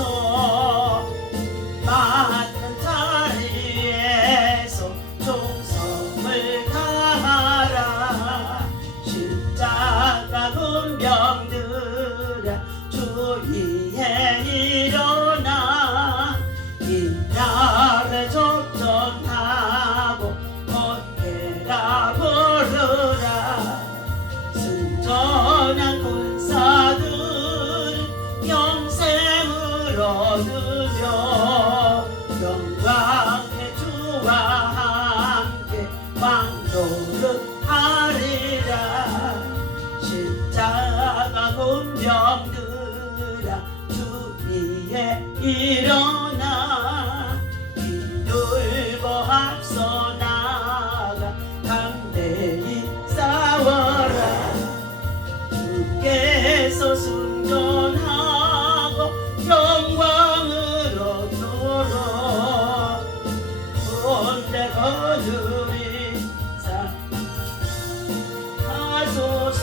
주셔서 맞는 자리에서 충성을 다하라. 십자가 군병들아 주 위에 일어나 인자를 접전하고 번개가 부르라. 순전한 군사들은 영생을 얻으며 영광의 주와 함께 왕노릇하리라. 십자가 군병들아 주 위에 일어나 이들고 앞서 나가 담대히 싸워라. 주께서 승전하고 영광을 얻도록 본대 거두리 하소서.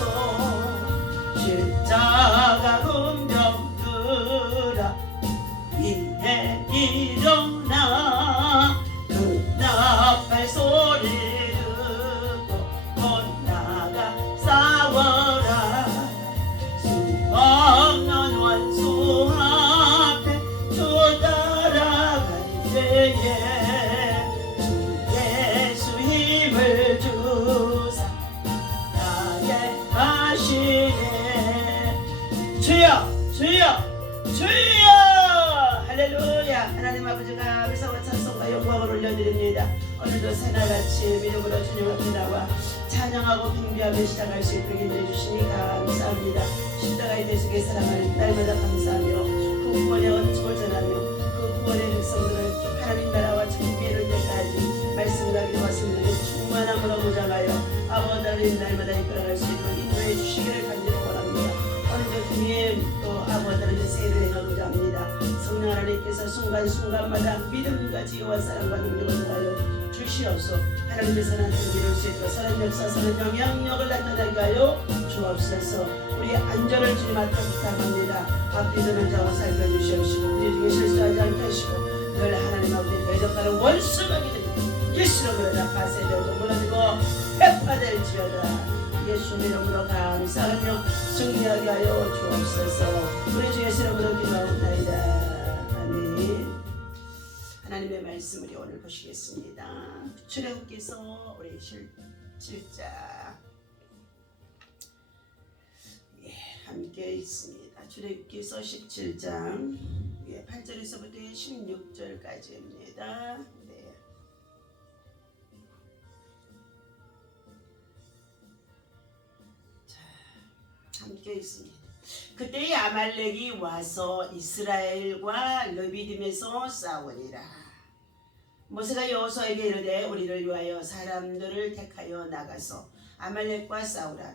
십자가 군병들아 위에 일어나 그 나팔 소리 듣고 건나가 싸워라. 수없는 원수 앞에 주 따라갈 때에 주 예수 힘을 주사 나게 하시네. 주여 주여 주여. 할렐루야. 하나님 아버지가 감사와 찬송과 영광을 올려드립니다. 오늘도 새날같이 믿음으로 주님 앞에 나와 찬양하고 빙비하며 시작할 수 있도록 인도해 주시니 감사합니다. 십자가의 대속의 사랑을 날마다 감사하며 그 구원의恩축을 전하며 그 구원의 백성들을 하나님 나라와 천국에 이를 때까지 말씀과 기도와 성령의 충만함으로 무장하여 아버지를 날마다 이끌어갈 수 있도록 인도해 주시기를 간절히 원합니다. 오늘도 주님 또 아버지를 세례를 행하고자 합니다. 성령 하나님께서 순간순간마다 믿음과 지혜와 사랑과 능력을 더하여 주시옵소서. 하나님의 선한 뜻을 이룰 수 있도록 선한 역사 선한 영향력을 나타나게 하여 주옵소서. 우리의 안전을 주님 앞에 부탁합니다. 앞뒤 드는 자와 살펴주시옵시고 우리 중에 실수하지 않게 하시고 늘 하나님 아버지 대적하는 원수가 기드니 예수로 그러다 가세되고 무너지고 회파될지어다. 예수님 이름으로 감사하며 승리하게 하여 주옵소서. 우리 주 예수 이름으로 기도하옵나이다. 아멘. 하나님의 말씀 우리 오늘 보시겠습니다. 출애굽기서 우리 7장 함께 있습니다. 출애굽기서 17장 8절에서부터 16절까지입니다. 함께 있습니다. 그때 아말렉이 와서 이스라엘과 르비딤에서 싸우니라. 모세가 여호수아에게 이르되 우리를 위하여 사람들을 택하여 나가서 아말렉과 싸우라.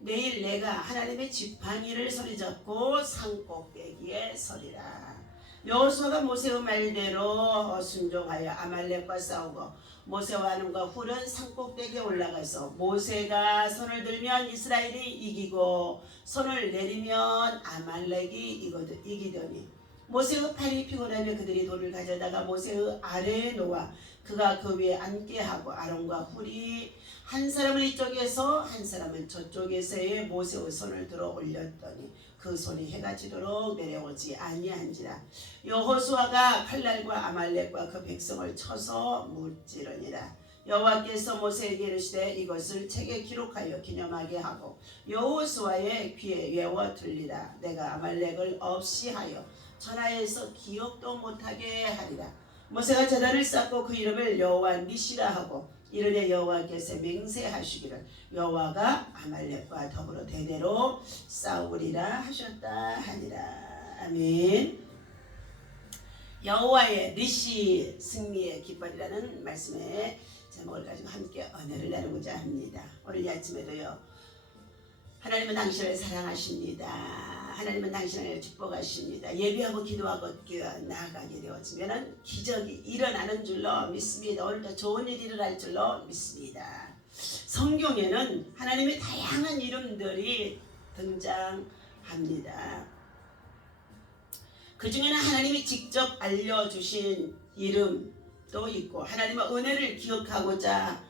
내일 내가 하나님의 지팡이를 소리잡고 산꼭대기에 서리라. 여호수아가 모세의 말대로 순종하여 아말렉과 싸우고 모세와 아론과 훌은 산꼭대기에 올라가서 모세가 손을 들면 이스라엘이 이기고 손을 내리면 아말렉이 이기더니 모세의 팔이 피곤하며 그들이 돌을 가져다가 모세의 아래에 놓아 그가 그 위에 앉게 하고 아론과 훌이 한 사람은 이쪽에서 한 사람은 저쪽에서의 모세의 손을 들어 올렸더니 그 손이 해가 지도록 내려오지 아니한지라. 여호수아가 칼날과 아말렉과 그 백성을 쳐서 무찌르니라. 여호와께서 모세에게 이르시되 이것을 책에 기록하여 기념하게 하고 여호수아의 귀에 외워 들리라. 내가 아말렉을 없이 하여 천하에서 기억도 못하게 하리라. 모세가 제단을 쌓고 그 이름을 여호와 니시라 하고 이르되 여호와께서 맹세하시기를 여호와가 아말렉과 더불어 대대로 싸우리라 하셨다 하니라. 아멘. 여호와의 니시 승리의 깃발이라는 말씀의 제목을 가지고 함께 은혜를 나누고자 합니다. 오늘 이 아침에도요, 하나님은 당신을 사랑하십니다. 하나님은 당신을 축복하십니다. 예배하고 기도하고 나아가게 되어지면 기적이 일어나는 줄로 믿습니다. 오늘도 좋은 일이 일어날 줄로 믿습니다. 성경에는 하나님의 다양한 이름들이 등장합니다. 그 중에는 하나님이 직접 알려주신 이름도 있고 하나님의 은혜를 기억하고자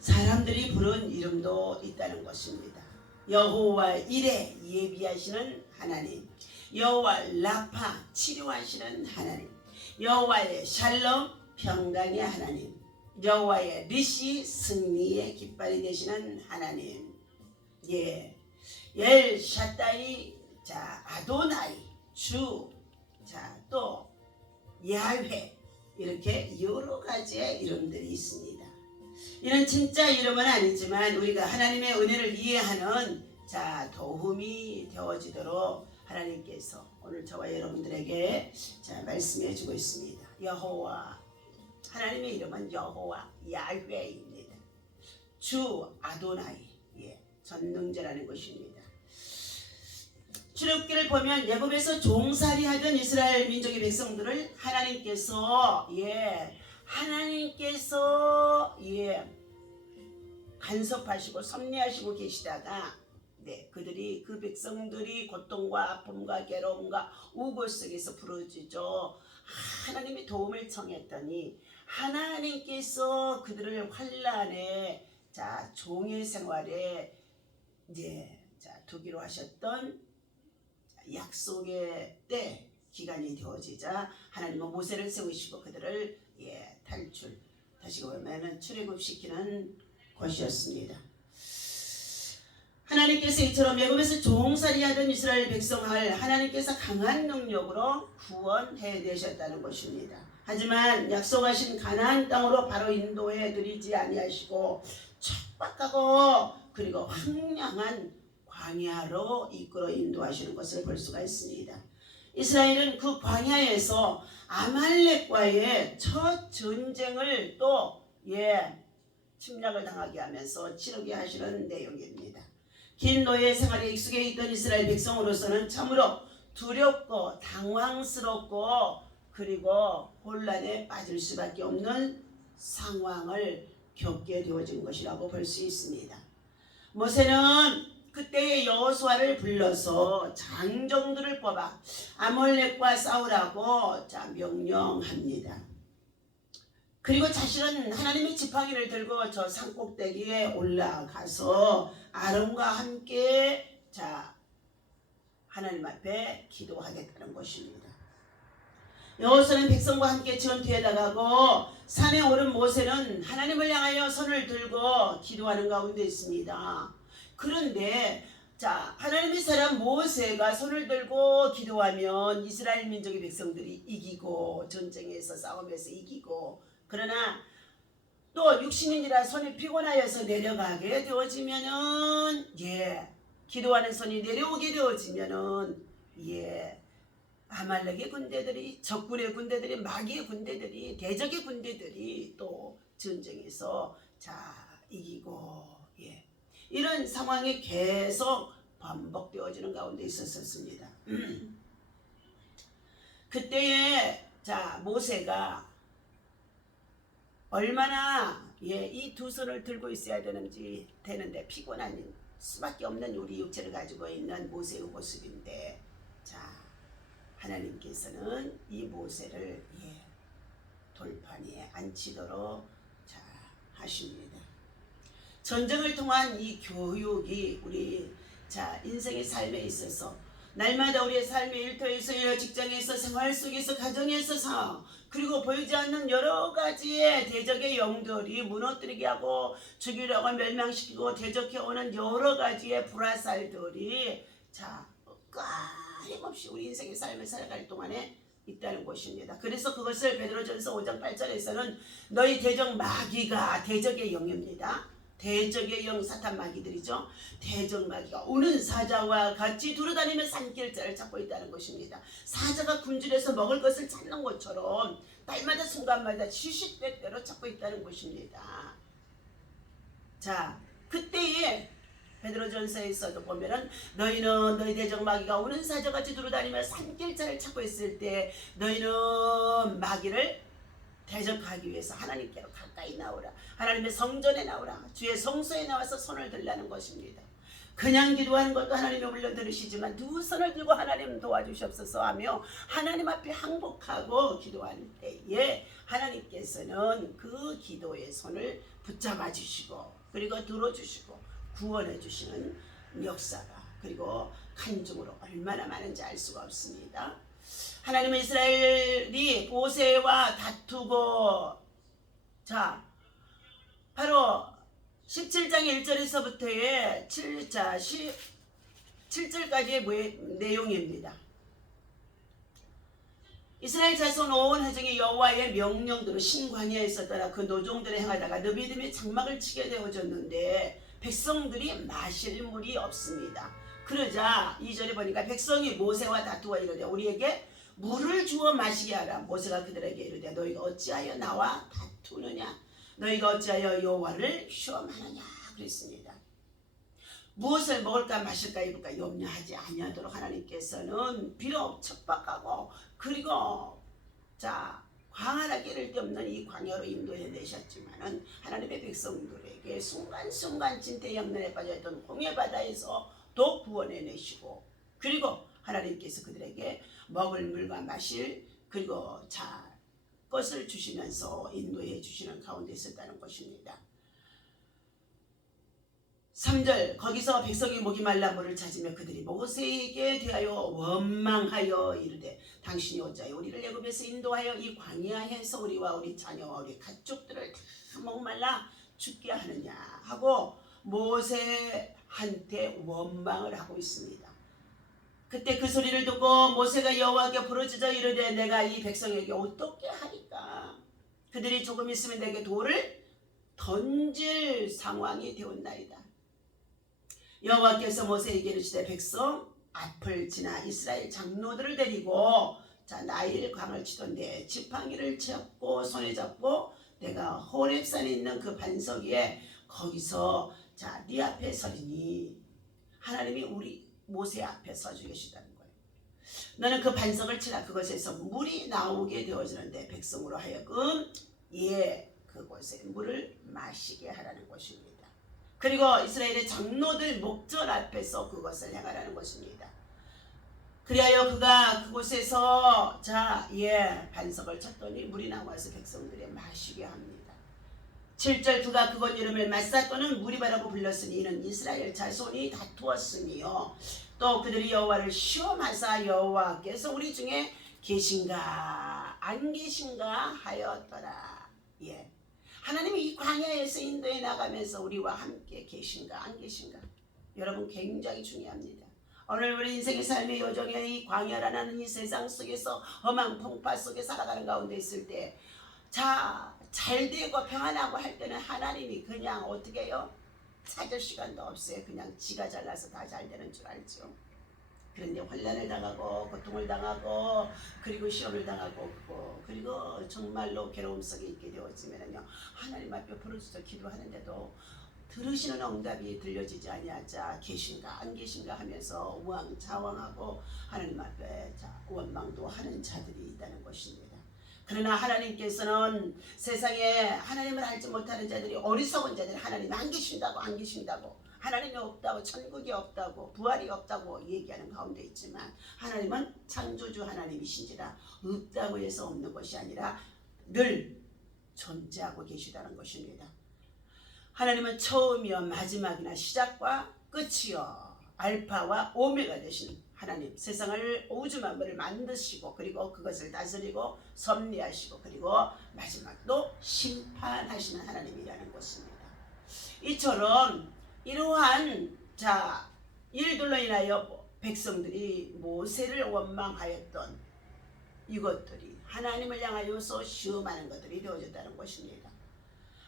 사람들이 부른 이름도 있다는 것입니다. 여호와 이레 예비하시는 하나님, 여호와 라파 치료하시는 하나님, 여호와의 샬롬 평강의 하나님, 여호와의 리시 승리의 깃발이 되시는 하나님, 예, 엘 샤다이, 자 아도나이 주, 자 또 야훼, 이렇게 여러 가지의 이름들이 있습니다. 이는 진짜 이름은 아니지만 우리가 하나님의 은혜를 이해하는 자 도움이 되어지도록 하나님께서 오늘 저와 여러분들에게 자 말씀해 주고 있습니다. 여호와, 하나님의 이름은 여호와 야훼입니다. 주 아도나이, 예, 전능자라는 것입니다. 출애굽기를 보면 애굽에서 종살이하던 이스라엘 민족의 백성들을 하나님께서 간섭하시고 섭리하시고 계시다가 그들이 그 백성들이 고통과 아픔과 괴로움과 우고 속에서 부르짖어 하나님의 도움을 청했더니 하나님께서 그들을 환난에 자 종의 생활에 두기로 하셨던 약속의 때 기간이 되어지자 하나님은 모세를 세우시고 그들을 탈출, 다시 보면은 출애굽시키는 것이었습니다. 하나님께서 이처럼 애굽에서 종살이하던 이스라엘 백성을 하나님께서 강한 능력으로 구원해 내셨다는 것입니다. 하지만 약속하신 가나안 땅으로 바로 인도해 드리지 아니하시고 척박하고 그리고 황량한 광야로 이끌어 인도하시는 것을 볼 수가 있습니다. 이스라엘은 그 광야에서 아말렉과의 첫 전쟁을 또 침략을 당하게 하면서 치르게 하시는 내용입니다. 긴 노예 생활에 익숙해 있던 이스라엘 백성으로서는 참으로 두렵고 당황스럽고 그리고 혼란에 빠질 수밖에 없는 상황을 겪게 되어진 것이라고 볼 수 있습니다. 모세는 그때의 여호수아를 불러서 장정들을 뽑아 아말렉과 싸우라고 명령합니다. 그리고 자신은 하나님의 지팡이를 들고 저 산꼭대기에 올라가서 아론과 함께 하나님 앞에 기도하겠다는 것입니다. 여호수아는 백성과 함께 전투에 나가고 산에 오른 모세는 하나님을 향하여 손을 들고 기도하는 가운데 있습니다. 그런데 하나님의 사람 모세가 손을 들고 기도하면 이스라엘 민족의 백성들이 이기고 전쟁에서 싸움에서 이기고, 그러나 또 육신이라 손이 피곤하여서 내려가게 되어지면은 기도하는 손이 내려오게 되어지면은 아말렉의 군대들이, 적군의 군대들이, 마귀의 군대들이, 대적의 군대들이 또 전쟁에서 이기고 이런 상황이 계속 반복되어지는 가운데 있었습니다. 그때에 모세가 얼마나 이 두 손을 들고 있어야 되는데 피곤한 수밖에 없는 우리 육체를 가지고 있는 모세의 모습인데 하나님께서는 이 모세를 돌판 위에 앉히도록 하십니다. 전쟁을 통한 이 교육이 우리 인생의 삶에 있어서 날마다 우리의 삶의 일터에서, 직장에서, 생활 속에서, 가정에서, 그리고 보이지 않는 여러 가지의 대적의 영들이 무너뜨리게 하고 죽이려고 멸망시키고 대적해오는 여러 가지의 불화살들이 끊임없이 우리 인생의 삶을 살아갈 동안에 있다는 것입니다. 그래서 그것을 베드로전서 5장 8절에서는 너희 대적 마귀가, 대적의 영입니다. 대적의 영, 사탄 마귀들이죠. 대적 마귀가 우는 사자와 같이 두루다니며 산길자를 찾고 있다는 것입니다. 사자가 굶주려서 먹을 것을 찾는 것처럼 날마다 순간마다 시시때때로 찾고 있다는 것입니다. 그때에 베드로전서에서도 보면은 너희는 너희 대적 마귀가 우는 사자같이 두루다니며 산길자를 찾고 있을 때 너희는 마귀를 대적하기 위해서 하나님께로 가까이 나오라. 하나님의 성전에 나오라. 주의 성소에 나와서 손을 들라는 것입니다. 그냥 기도하는 것도 하나님이 물론 들으시지만 두 손을 들고 하나님 도와주시옵소서 하며 하나님 앞에 항복하고 기도할 때에 하나님께서는 그 기도의 손을 붙잡아 주시고 그리고 들어주시고 구원해 주시는 역사가 그리고 간증으로 얼마나 많은지 알 수가 없습니다. 하나님은 이스라엘이 모세와 다투고 자 바로 17장 1절에서부터의 7절까지의 내용입니다. 이스라엘 자손 온 회중이 여호와의 명령대로 신광야에 있었더라. 그 노종들을 행하다가 느비딤이 장막을 치게 되어졌는데 백성들이 마실 물이 없습니다. 그러자 2절에 보니까 백성이 모세와 다투어 이르되 우리에게 물을 주어 마시게 하라. 모세가 그들에게 이르되 너희가 어찌하여 나와 다투느냐 너희가 어찌하여 여호와를 시험하느냐 그랬습니다. 무엇을 먹을까 마실까 입을까 염려하지 아니하도록 하나님께서는 비록 척박하고 그리고 광활하게 이를 데 없는 이 광야로 인도해 내셨지만은 하나님의 백성들에게 순간순간 진퇴양난에 빠져있던 홍해바다에서 또 구원해 내시고 그리고 하나님께서 그들에게 먹을 물과 마실 그리고 것을 주시면서 인도해 주시는 가운데 있었다는 것입니다. 3절 거기서 백성이 목이 말라 물을 찾으며 그들이 모세에게 대하여 원망하여 이르되 당신이 어찌하여 우리를 애굽에서 인도하여 이 광야에서 우리와 우리 자녀와 우리 가족들을 다 목말라 죽게 하느냐 하고 모세한테 원망을 하고 있습니다. 그때 그 소리를 듣고 모세가 여호와께 부르짖어 이르되 내가 이 백성에게 어떻게 하리까 그들이 조금 있으면 내게 돌을 던질 상황이 되었나이다. 여호와께서 모세에게 이르시되 백성 앞을 지나 이스라엘 장로들을 데리고 나일 강을 치던데 지팡이를 잡고 손에 잡고 내가 호렙산에 있는 그 반석 위에 거기서 네 앞에 서리니 하나님이 우리 모세 앞에 서주 계시다는 거예요. 너는 그 반석을 치라. 그것에서 물이 나오게 되어지는데 백성으로 하여금 그곳에 물을 마시게 하라는 것입니다. 그리고 이스라엘의 장로들 목전 앞에서 그것을 행하라는 것입니다. 그리하여 그가 그곳에서 반석을 쳤더니 물이 나와서 백성들이 마시게 합니다. 7절 그가 그곳 이름을 마사 또는 무리바라고 불렀으니 이는 이스라엘 자손이 다투었으며 또 그들이 여호와를 시험하사 여호와께서 우리 중에 계신가 안 계신가 하였더라. 하나님이 이 광야에서 인도해 나가면서 우리와 함께 계신가 안 계신가 여러분 굉장히 중요합니다. 오늘 우리 인생의 삶의 여정에 이 광야라는 이 세상 속에서 험한 풍파 속에 살아가는 가운데 있을 때 잘 되고 평안하고 할 때는 하나님이 그냥 어떻게 해요? 찾을 시간도 없어요. 그냥 지가 잘나서 다 잘 되는 줄 알죠. 그런데 환난을 당하고 고통을 당하고 그리고 시험을 당하고 그리고 정말로 괴로움 속에 있게 되었으면요 하나님 앞에 부르짖어 기도하는데도 들으시는 응답이 들려지지 아니하자 계신가 안 계신가 하면서 우왕좌왕하고 하나님 앞에 원망도 하는 자들이 있다는 것입니다. 그러나 하나님께서는 세상에 하나님을 알지 못하는 자들이 어리석은 자들이 하나님 안 계신다고 하나님이 없다고 천국이 없다고 부활이 없다고 얘기하는 가운데 있지만 하나님은 창조주 하나님이신지라 없다고 해서 없는 것이 아니라 늘 존재하고 계시다는 것입니다. 하나님은 처음이요 마지막이나 시작과 끝이요 알파와 오메가 되신 하나님, 세상을 우주 만물을 만드시고 그리고 그것을 다스리고 섭리하시고 그리고 마지막도 심판하시는 하나님이라는 것입니다. 이처럼 이러한 일들로 인하여 백성들이 모세를 원망하였던 이것들이 하나님을 향하여서 시험하는 것들이 되어졌다는 것입니다.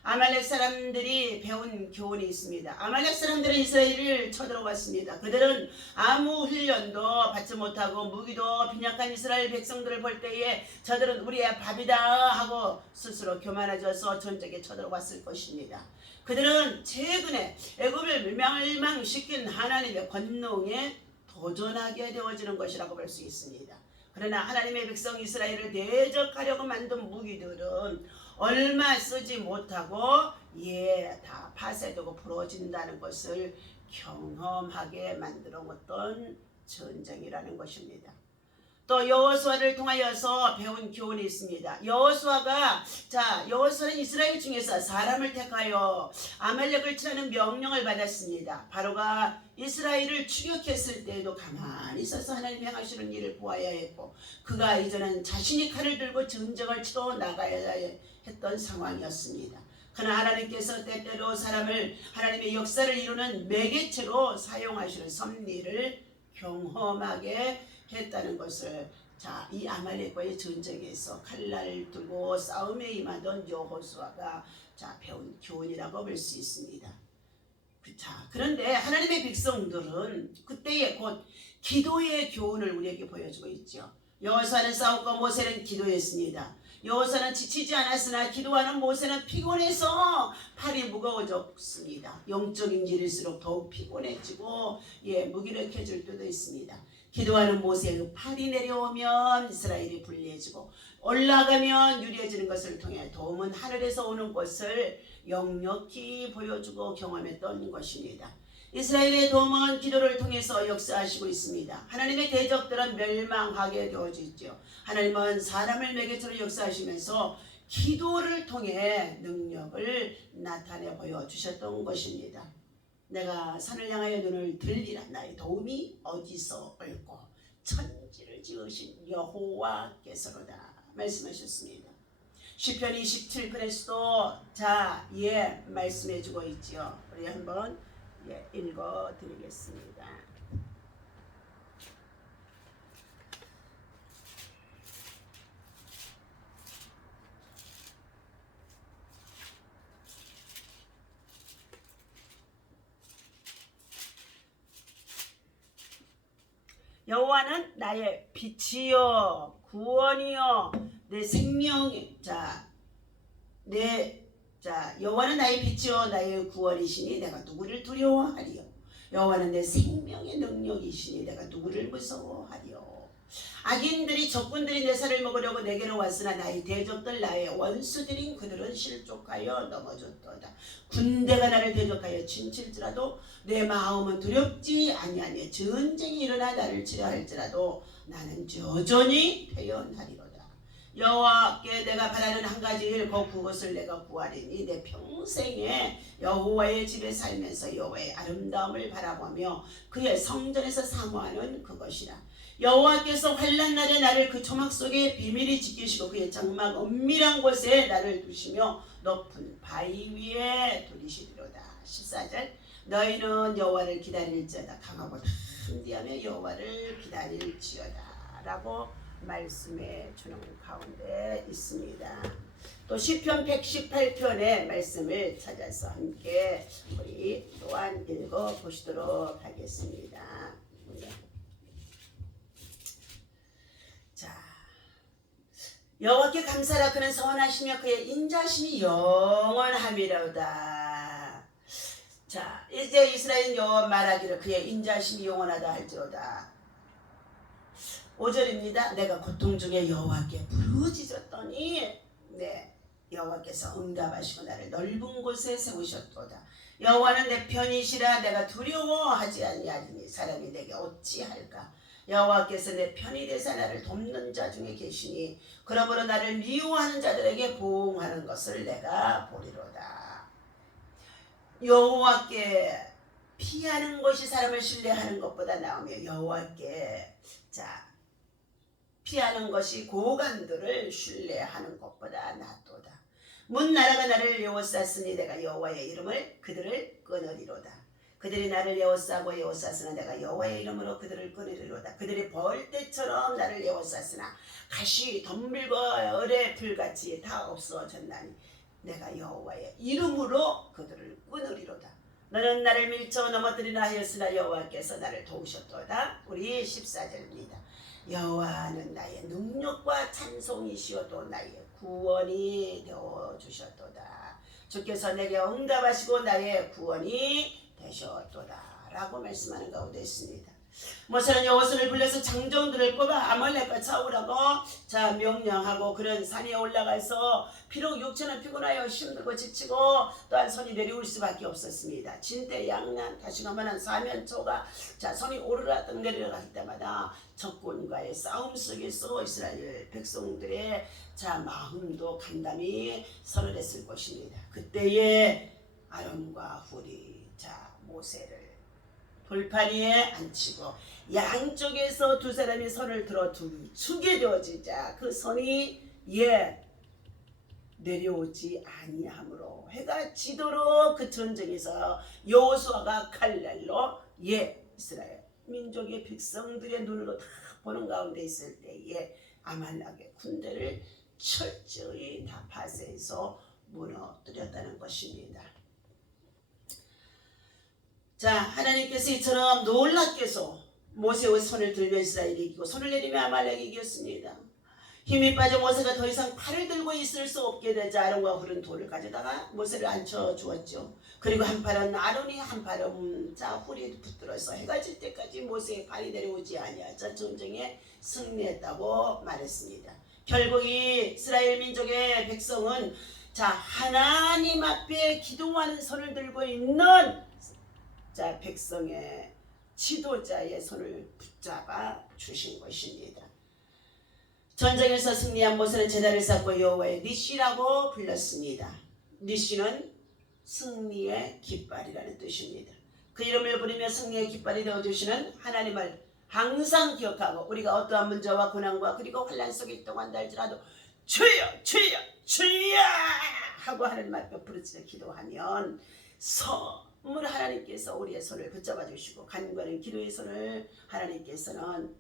아말렉 사람들이 배운 교훈이 있습니다. 아말렉 사람들은 이스라엘을 쳐들어왔습니다. 그들은 아무 훈련도 받지 못하고 무기도 빈약한 이스라엘 백성들을 볼 때에 저들은 우리의 밥이다 하고 스스로 교만해져서 전적에 쳐들어왔을 것입니다. 그들은 최근에 애굽을 멸망시킨 하나님의 권능에 도전하게 되어지는 것이라고 볼 수 있습니다. 그러나 하나님의 백성 이스라엘을 대적하려고 만든 무기들은 얼마 쓰지 못하고 다 파쇄되고 부러진다는 것을 경험하게 만들어 놓던 전쟁이라는 것입니다. 또 여호수아를 통하여서 배운 교훈이 있습니다. 여호수아는 이스라엘 중에서 사람을 택하여 아말렉을 치라는 명령을 받았습니다. 바로가 이스라엘을 추격했을 때에도 가만히 있어서 하나님이 행하시는 일을 보아야 했고, 그가 이제는 자신이 칼을 들고 전쟁을 치러 나가야 했던 상황이었습니다. 그러나 하나님께서 때때로 사람을 하나님의 역사를 이루는 매개체로 사용하시는 섭리를 경험하게 했다는 것을 이 아말렉과의 전쟁에서 칼날을 들고 싸움에 임하던 여호수아가 배운 교훈이라고 볼 수 있습니다. 그런데 하나님의 백성들은 그때에 곧 기도의 교훈을 우리에게 보여주고 있죠. 여호수아는 싸웠고 모세는 기도했습니다. 여호수아는 지치지 않았으나 기도하는 모세는 피곤해서 팔이 무거워졌습니다. 영적인 길일수록 더욱 피곤해지고 무기력해질 때도 있습니다. 기도하는 모세의 팔이 내려오면 이스라엘이 불리해지고 올라가면 유리해지는 것을 통해 도움은 하늘에서 오는 것을 역력히 보여주고 경험했던 것입니다. 이스라엘의 도움은 기도를 통해서 역사하시고 있습니다. 하나님의 대적들은 멸망하게 되어지죠. 하나님은 사람을 매개체로 역사하시면서 기도를 통해 능력을 나타내 보여주셨던 것입니다. 내가 산을 향하여 눈을 들리라. 나의 도움이 어디서 올고 천지를 지으신 여호와께서로다 말씀하셨습니다. 시편 27편에서도 말씀해주고 있지요. 우리 한번 읽어드리겠습니다. 여호와는 나의 빛이요 구원이요 내 생명이 여호와는 나의 빛이요 나의 구원이시니 내가 누구를 두려워하리요. 여호와는 내 생명의 능력이시니 내가 누구를 무서워하리요. 악인들이 적군들이 내 살을 먹으려고 내게로 왔으나 나의 대적들 나의 원수들인 그들은 실족하여 넘어졌도다. 군대가 나를 대적하여 침칠지라도 내 마음은 두렵지 아니하니 전쟁이 일어나 나를 치려 할지라도 나는 여전히 태연하리로다. 여호와께 내가 바라는 한 가지 일 곧 그것을 내가 구하리니 내 평생에 여호와의 집에 살면서 여호와의 아름다움을 바라보며 그의 성전에서 사모하는 그것이라. 여호와께서 환난 날에 나를 그 초막 속에 비밀히 지키시고 그의 장막 은밀한 곳에 나를 두시며 높은 바위 위에 두리시리로다. 14절 너희는 여호와를 기다릴지어다. 강하고 담대하며 여호와를 기다릴지어다 라고 말씀해 주는 가운데 있습니다. 또 시편 118편의 말씀을 찾아서 함께 우리 또한 읽어보시도록 하겠습니다. 여호와께 감사라. 그는 선하시며 그의 인자심이 영원함이로다. 이제 이스라엘 여호와 말하기를 그의 인자심이 영원하다 할지로다. 5절입니다. 내가 고통 중에 여호와께 부르짖었더니 여호와께서 응답하시고 나를 넓은 곳에 세우셨도다. 여호와는 내 편이시라. 내가 두려워하지 아니하리니 사람이 내게 어찌할까. 여호와께서 내 편이 되사 나를 돕는 자 중에 계시니 그러므로 나를 미워하는 자들에게 보응하는 것을 내가 보리로다. 여호와께 피하는 것이 사람을 신뢰하는 것보다 나으며 여호와께 피하는 것이 고관들을 신뢰하는 것보다 낫도다. 문 나라가 나를 에워쌌으니 내가 여호와의 이름을 그들을 끊으리로다. 그들이 나를 에워싸고 에워쌌으나 내가 여호와의 이름으로 그들을 끊으리로다. 그들이 벌떼처럼 나를 에워쌌으나 가시 덤불과 얼의 풀같이 다 없어졌나니 내가 여호와의 이름으로 그들을 끊으리로다. 너는 나를 밀쳐 넘어뜨리라 하였으나 여호와께서 나를 도우셨도다. 우리 14절입니다. 여호와는 나의 능력과 찬송이시오 또 나의 구원이 되어주셨도다. 주께서 내게 응답하시고 나의 구원이 되셨도다 라고 말씀하는 가운데 있습니다. 모세는 여호수아를 불러서 장정들을 뽑아 아말렉과 싸우라고 명령하고 그런 산에 올라가서 비록 육체는 피곤하여 힘들고 지치고 또한 손이 내려올 수밖에 없었습니다. 진퇴양난 다시거만한 사면초가 손이 오르락등 내려갈 때마다 적군과의 싸움 속에서 이스라엘 백성들의 마음도 간담이 서늘했을 것입니다. 그때에 아론과 훌이 모세를 돌판 위에 앉히고 양쪽에서 두 사람이 손을 들어 두게 되어지자 그 손이 내려오지 아니하므로 해가 지도록 그 전쟁에서 여호수아가 칼날로 이스라엘 민족의 백성들의 눈으로 다 보는 가운데 있을 때에 아말렉의 군대를 철저히 다 파쇄해서 무너뜨렸다는 것입니다. 하나님께서 이처럼 놀랍게도 모세의 손을 들며 이스라엘이 이기고 손을 내리며 아말렉이 이겼습니다. 힘이 빠져 모세가 더 이상 팔을 들고 있을 수 없게 되자 아론과 훌은 돌을 가져다가 모세를 앉혀 주었죠. 그리고 한 팔은 아론이 한 팔은 훌이 붙들어서 해가 질 때까지 모세의 발이 내려오지 아니하자 전쟁에 승리했다고 말했습니다. 결국 이 이스라엘 민족의 백성은 하나님 앞에 기도하는 손을 들고 있는 백성의 지도자의 손을 붙잡아 주신 것입니다. 전쟁에서 승리한 모세는 제단을 쌓고 여호와의 니시라고 불렀습니다. 니시는 승리의 깃발이라는 뜻입니다. 그 이름을 부르며 승리의 깃발이 되어주시는 하나님을 항상 기억하고 우리가 어떠한 문제와 고난과 그리고 환난 속에 있다고 할지라도 주여 주여 주여 하고 하나님 앞에 부르짖어 기도하면 선물 하나님께서 우리의 손을 붙잡아 주시고 간과는 기도의 손을 하나님께서는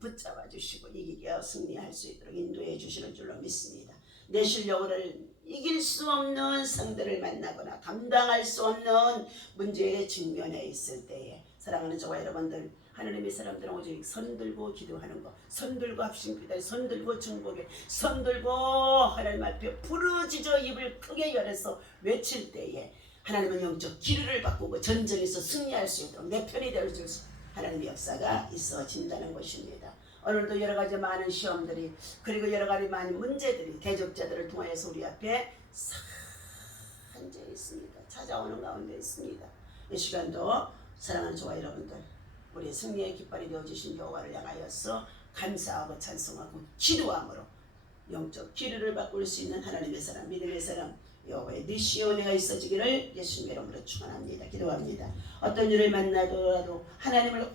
붙잡아 주시고 이기게 승리할 수 있도록 인도해 주시는 줄로 믿습니다. 내 실력을 이길 수 없는 상대를 만나거나 감당할 수 없는 문제에 직면해 있을 때에 사랑하는 저와 여러분들, 하나님의 사람들은 오직 손 들고 기도하는 것, 손 들고 합심기도에, 손 들고 중보에, 손 들고 하나님 앞에 부르짖어 입을 크게 열어서 외칠 때에 하나님은 영적 기류를 바꾸고 전쟁에서 승리할 수 있도록 내 편이 되어줄 수 하나님의 역사가 있어진다는 것입니다. 오늘도 여러가지 많은 시험들이 그리고 여러가지 많은 문제들이 대적자들을 통하여서 우리 앞에 산재 있습니다. 찾아오는 가운데 있습니다. 이 시간도 사랑하는 저와 여러분들, 우리의 승리의 깃발이 되어주신 여호와를 향하여서 감사하고 찬송하고 기도함으로 영적 기류를 바꿀 수 있는 하나님의 사람, 믿음의 사람 여호와의 니시의 은혜가 있어지기를 예수님의 이름으로 축원합니다. 기도합니다. 어떤 일을 만나더라도 하나님을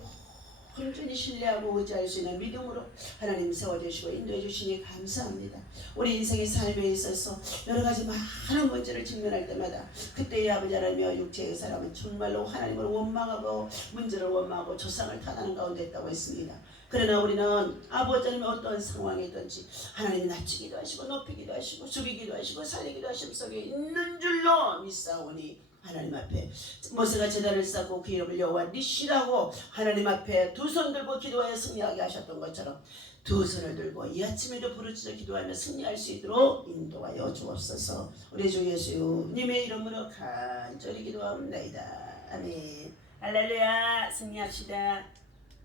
온전히 신뢰하고 의지할 수 있는 믿음으로 하나님 세워주시고 인도해 주시니 감사합니다. 우리 인생의 삶에 있어서 여러 가지 많은 문제를 직면할 때마다 그때의 아버지 하나님과 육체의 사람은 정말로 하나님을 원망하고 문제를 원망하고 조상을 탓하는 가운데 있다고 했습니다. 그러나 우리는 아버지 하나님의 어떤 상황이든지 하나님이 낮추기도 하시고 높이기도 하시고 죽이기도 하시고 살리기도 하심 속에 있는 줄로 믿사오니 하나님 앞에 모세가 제단을 쌓고 그 이름을 여호와 니시라고 하나님 앞에 두 손 들고 기도하여 승리하게 하셨던 것처럼 두 손을 들고 이 아침에도 부르짖어 기도하며 승리할 수 있도록 인도하여 주옵소서. 우리 주 예수님의 이름으로 간절히 기도하옵나이다. 아멘. 할렐루야. 승리합시다.